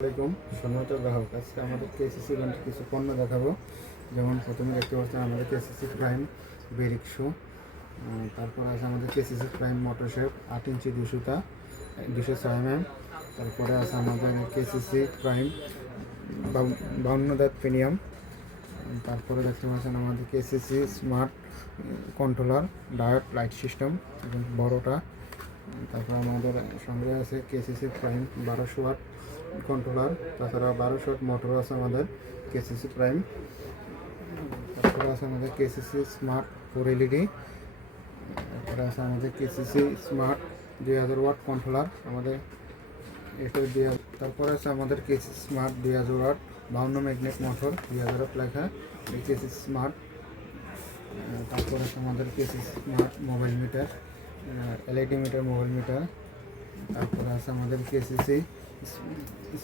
আসসালামাইকুম সম্মানিত গ্রাহক, আজকে আমাদের কেসিসি ব্র্যান্ডের কিছু পণ্য দেখাবো। যেমন প্রথমে দেখতে পাচ্ছেন আমাদের কেসিসি প্রাইম বেরিকশো তারপর আছে আমাদের কেসিসি প্রাইম মোটরশেপ আট ইঞ্চি দুশোটা দুশো ছয় এম তারপরে আছে আমাদের কেসিসি প্রাইম বাউন্ন দাঁত প্রিমিয়াম তারপরে দেখতে পাচ্ছেন আমাদের KCC smart controller diode light system এবং বড়টা। তারপর আমাদের সঙ্গে আছে কেসিসি প্রাইম বারোশো ওয়াট। কন্ট্রোলার তাছাড়া বারোশো ওয়াট মোটর আছে আমাদের কেসিসি প্রাইম তারপরে আছে আমাদের কেসিসি স্মার্ট ফোর এলইডি তারপরে আছে আমাদের কেসিসি স্মার্ট দুই হাজার ওয়াট কন্ট্রোলার আমাদের এটা দুই হাজার- তারপরে আছে আমাদের কেসি স্মার্ট দুই হাজার ওয়াট বাউন্ন ম্যাগনেট মোটর দুই হাজার ওয়াট লেখা, এই কেসি স্মার্ট তারপরে আছে আমাদের KC smart mobile meter LED meter mobile meter তারপরে আছে আমাদের কেসিসি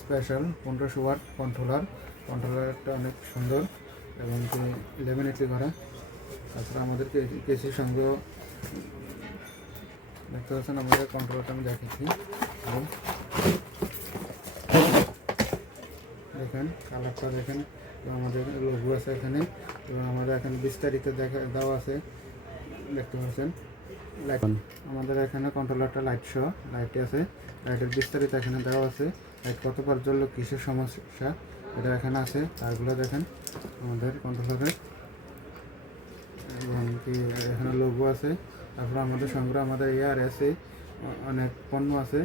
স্পেশাল পনেরোশো ওয়াট কন্ট্রোলার কন্ট্রোলারটা অনেক সুন্দর এবং এইচি করা। তাছাড়া আমাদের কেসির সঙ্গেও দেখতে পাচ্ছেন আমাদের কন্ট্রোলারটা আমি দেখেছি এবং দেখেন কালারটা দেখেন এবং আমাদের লোগো আছে এখানে। এবং আমাদের এখানে বিস্তারিত দেখা দেওয়া আছে। দেখতে পাচ্ছেন। আমাদের এখানে কন্ট্রোলারটা লাইট সহ লাইটে আছে। লাইটের বিস্তারিত এখানে দেওয়া আছে। লাইট কত বার জ্বললো কিসের সমস্যা, এটা এখানে আছে। তারগুলো দেখেন, আমাদের কন্ট্রোলারের এবং কি, এখানে লোগো আছে। তারপরে আমাদের সংগ্রহ আমাদের এয়ার আছে অনেক পণ্য আছে।